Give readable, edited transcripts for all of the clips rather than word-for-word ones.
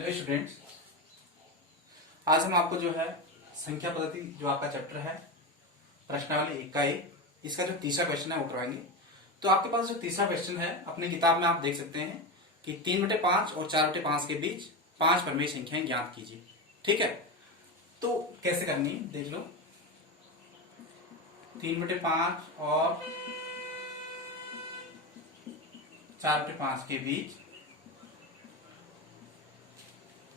Hello students, आज हम आपको जो है संख्या पद्धति जो आपका चैप्टर है प्रश्नावली 1 का 1 इसका जो तीसरा क्वेश्चन है वो करवाएंगे। तो आपके पास जो तीसरा क्वेश्चन है अपनी किताब में आप देख सकते हैं कि 3/5 और 4/5 के बीच 5 परमेय संख्याएं ज्ञात कीजिए। ठीक है, तो कैसे करनी है देख लो। 3/5 और 4/5 के बीच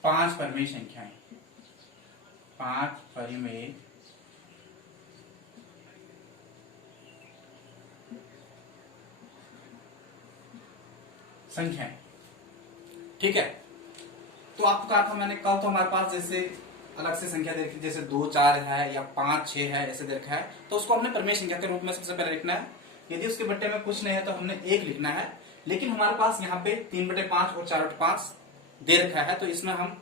5 परमेय संख्याएं, 5 परिमेय संख्याएं। ठीक है, तो आपको कहा था मैंने कल, तो हमारे पास जैसे अलग से संख्या दे रखी, जैसे 2 4 है या 5 6 है, ऐसे दे रखा है, तो उसको हमने परमेय संख्या के रूप में सबसे पहले लिखना है। यदि उसके बट्टे में कुछ नहीं है तो हमने 1 लिखना है। लेकिन हमारे पास यहाँ पे 3/5 और 4/5 दे रखा है, तो इसमें हम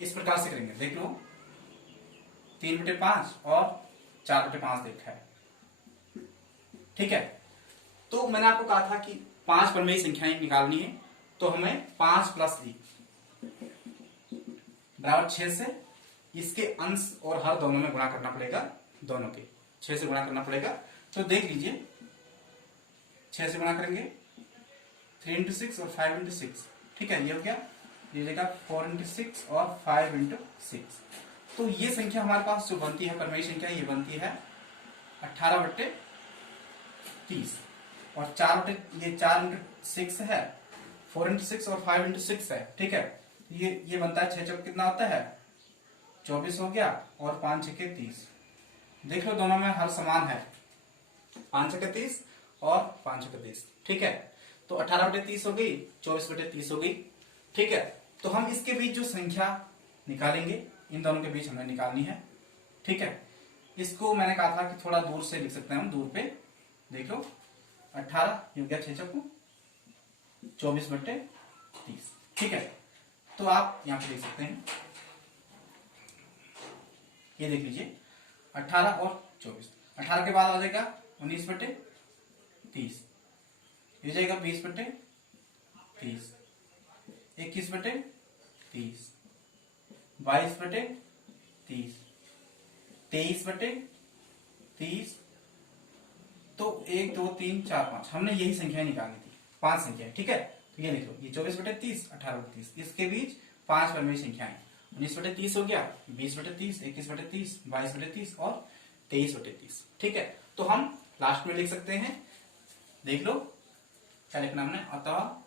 इस प्रकार से करेंगे। देख लो, 3/5 और 4/5 देखा है। ठीक है, तो मैंने आपको कहा था कि 5 परमेय संख्याएं निकालनी है, तो हमें 5 + 1 बराबर 6 से इसके अंश और हर दोनों में गुणा करना पड़ेगा। दोनों के 6 से गुणा करना पड़ेगा। तो देख लीजिए, 6 से गुणा करेंगे 3 × 6 और 5 × 6। ठीक है, ये हो गया, लीजिएगा 4 × 6 और 5 × 6। तो ये संख्या हमारे पास जो बनती है परमेय संख्या, ये बनती है 18/30 और 4 × 6 है, 4 × 6 और 5 × 6 है। ठीक है, ये बनता है 6 चौक कितना होता है 24 हो गया, और 5 × 6 = 30। देख लो दोनों में हर समान है, 5 × 6 = 30 और 5 × 6 = 30। ठीक है, तो 18/30 हो गई, 24/30 हो गई। ठीक है, तो हम इसके बीच जो संख्या निकालेंगे, इन दोनों के बीच हमें निकालनी है। ठीक है, इसको मैंने कहा था कि थोड़ा दूर से लिख सकते हैं हम, दूर पे देख लो, 18 हो गया 6 चौको 24/30। ठीक है, तो आप यहां पे देख सकते हैं, ये देख लीजिए 18 और 24, 18 के बाद आ जाएगा 19/30, ये जाएगा 20/30, 21/30, 22/30, 23/30। तो 1 2 3 4 5 हमने यही संख्या निकालनी थी, 5 संख्या। ठीक है, तो ये लिख लो, ये 24/30, 18/30, इसके बीच 5 परमेय संख्याएं, 19/30 हो गया, 20/30, 21/30, 22/30 और 23/30। ठीक है, तो हम लास्ट में लिख सकते हैं, देख लो क्या लिखना हमने, अतः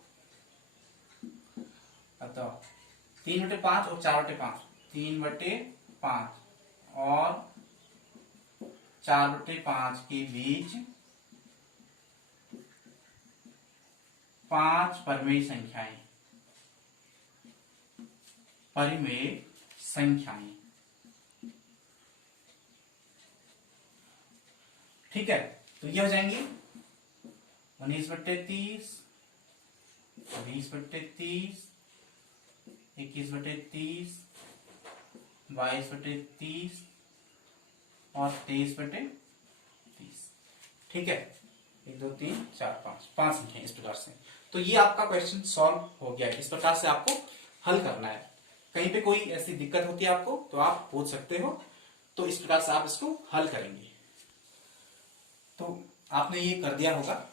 3/5 और 4/5, 3/5 और 4/5 के बीच 5 परमेय संख्याएं, परिमेय संख्याएं। ठीक है, तो ये हो जाएंगे 19/30, 20/30, 21/30, 22/30 और 23/30। ठीक है, 1 2 3 4 5 संख्या इस प्रकार से। तो ये आपका क्वेश्चन सॉल्व हो गया है। इस प्रकार से आपको हल करना है। कहीं पे कोई ऐसी दिक्कत होती है आपको तो आप पूछ सकते हो, तो इस प्रकार से आप इसको हल करेंगे। तो आपने ये कर दिया होगा,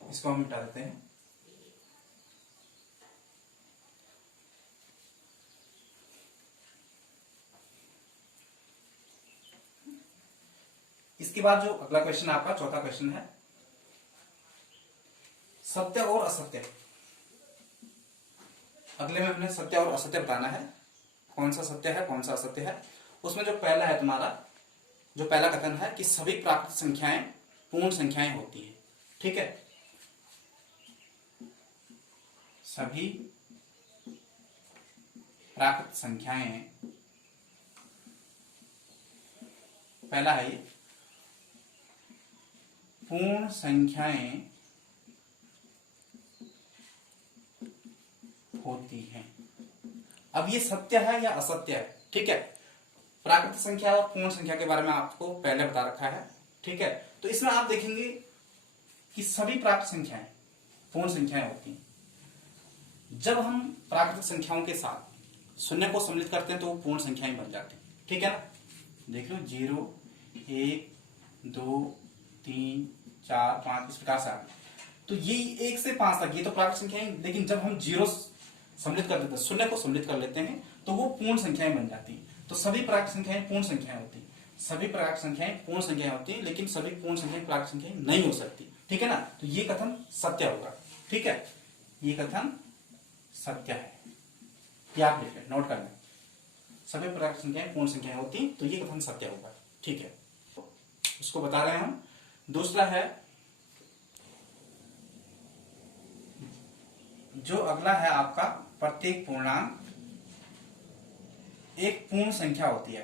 इसको हम मिटा देते हैं। इसके बाद जो अगला क्वेश्चन आपका चौथा क्वेश्चन है, सत्य और असत्य। अगले में हमने सत्य और असत्य बताना है, कौन सा सत्य है कौन सा असत्य है। उसमें जो पहला है तुम्हारा, जो पहला कथन है कि सभी प्राकृत संख्याएं पूर्ण संख्याएं होती है। ठीक है, सभी प्राकृत संख्याएं, पहला है ये, पूर्ण संख्याएं होती हैं। अब ये सत्य है या असत्य है? ठीक है, प्राकृत संख्या और पूर्ण संख्या के बारे में आपको पहले बता रखा है। ठीक है, तो इसमें आप देखेंगे कि सभी प्राकृत संख्याएं पूर्ण संख्याएं होती हैं। जब हम प्राकृतिक संख्याओं के साथ शून्य को सम्मिलित करते हैं तो वो पूर्ण संख्याएं बन जाती हैं, ठीक है ना। देख लो 0 1 2 3 4 5 इस प्रकार से आ गए। तो ये 1 से 5 तक ये तो प्राकृत संख्याएं, लेकिन जब हम जीरो सम्मिलित कर देते हैं, शून्य को सम्मिलित कर लेते हैं तो वो पूर्ण संख्याएं बन जाती हैं। तो सभी प्राकृत संख्याएं पूर्ण संख्याएं होती हैं, सभी प्राकृत संख्याएं पूर्ण संख्याएं होती हैं, लेकिन सभी पूर्ण संख्याएं प्राकृत संख्याएं नहीं हो सकती, ठीक है ना। तो ये कथन सत्य होगा, ठीक है, ये कथन सत्य है। ये आप लिख लें, नोट कर लें, सभी प्राकृत संख्याएं पूर्ण संख्याएं होती हैं, तो ये कथन सत्य होगा, ठीक है। उसको बता रहे हैं हम। दूसरा है, जो अगला है आपका, प्रत्येक पूर्णांक एक पूर्ण संख्या होती है,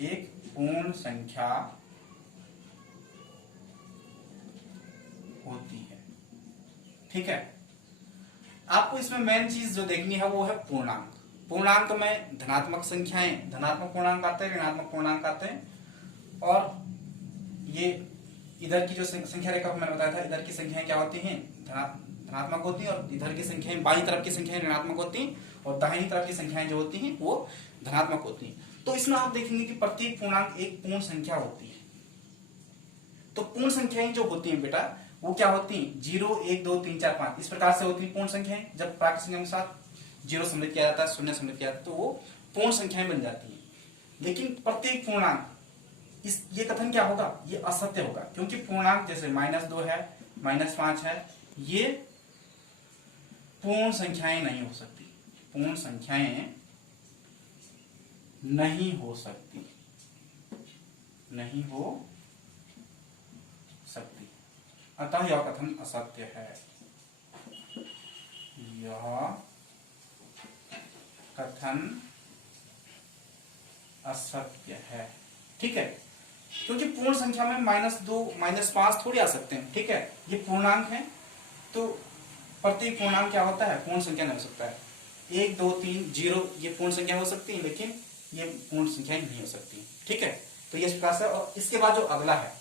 एक पूर्ण संख्या होती है, ठीक है। आपको इसमें मेन चीज जो देखनी है वो है पूर्णांक। पूर्णांक में धनात्मक संख्याएं, धनात्मक पूर्णांक आते हैं, ऋणात्मक पूर्णांक आते हैं, और ये इधर की जो संख्या रेखा मैंने बताया था, इधर की संख्याएं क्या होती हैं, धनात्मक होती हैं, और इधर की संख्याएं, बाईं तरफ की संख्याएं ऋणात्मक होती हैं, और दाहिनी तरफ की संख्याएं जो होती हैं वो धनात्मक होती हैं। तो इसमें आप देखेंगे कि प्रत्येक पूर्णांक एक पूर्ण संख्या होती है। तो पूर्ण संख्याएं जो होती हैं बेटा, वो क्या होती हैं, 0 1 2 3 4 5 इस प्रकार से होती है पूर्ण संख्याएं। जब प्राकृत संख्या के साथ जीरो सम्मिलित किया जाता है, शून्य सम्मिलित किया जाता है, तो वो पूर्ण संख्याएं बन जाती हैं। लेकिन प्रत्येक पूर्णांक, ये कथन क्या होगा, ये असत्य होगा, क्योंकि पूर्णांक जैसे -2 है, -5 है, ये पूर्ण संख्याएं नहीं हो सकती, पूर्ण संख्याएं नहीं हो सकती, नहीं हो सकती, अतः यह कथन असत्य है, यह कथन असत्य है, ठीक है। क्योंकि पूर्ण संख्या में -2 -5 थोड़ी आ सकते हैं, ठीक है, ये पूर्णांक है, तो प्रत्येक पूर्णांक क्या होता है, पूर्ण संख्या नहीं हो सकता है। 1 2 3 0 ये पूर्ण संख्या हो सकती है, लेकिन ये पूर्ण संख्या नहीं हो सकती, ठीक है। तो ये इस प्रकार से। और इसके बाद जो अगला है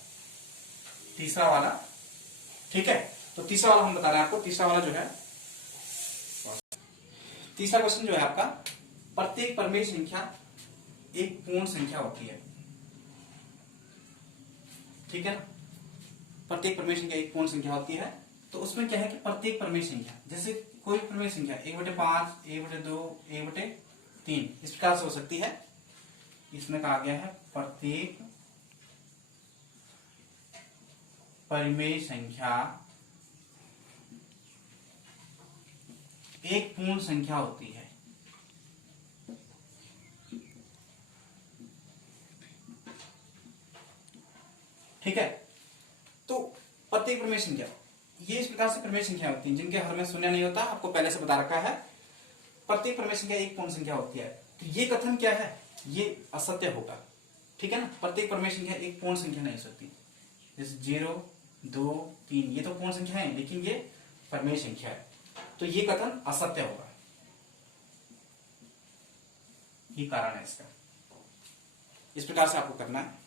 तीसरा वाला, ठीक है, तो तीसरा वाला हम बता रहे हैं आपको। तीसरा वाला जो है, तीसरा क्वेश्चन जो है आपका, प्रत्येक परमेय संख्या एक पूर्ण संख्या होती है, ठीक है ना। प्रत्येक परमेय संख्या एक पूर्ण संख्या होती है। तो उसमें क्या है कि प्रत्येक परमेय संख्या, जैसे कोई परमेय संख्या 1/5 1/2 1/3 इस प्रकार से हो सकती है। इसमें कहा गया है प्रत्येक परिमेय संख्या एक पूर्ण संख्या होती है, ठीक है। तो प्रत्येक परिमेय संख्या, ये इस प्रकार से परिमेय संख्या होती है जिनके हर में शून्य नहीं होता, आपको पहले से बता रखा है। प्रत्येक परिमेय संख्या एक पूर्ण संख्या होती है, तो ये कथन क्या है, ये असत्य होगा, ठीक है ना। प्रत्येक परिमेय संख्या एक पूर्ण संख्या नहीं हो सकती। जैसे 0 2 3 ये तो पूर्ण संख्या है, लेकिन ये परिमेय संख्या है, तो ये कथन असत्य होगा। ये कारण है इसका, इस प्रकार से आपको करना है।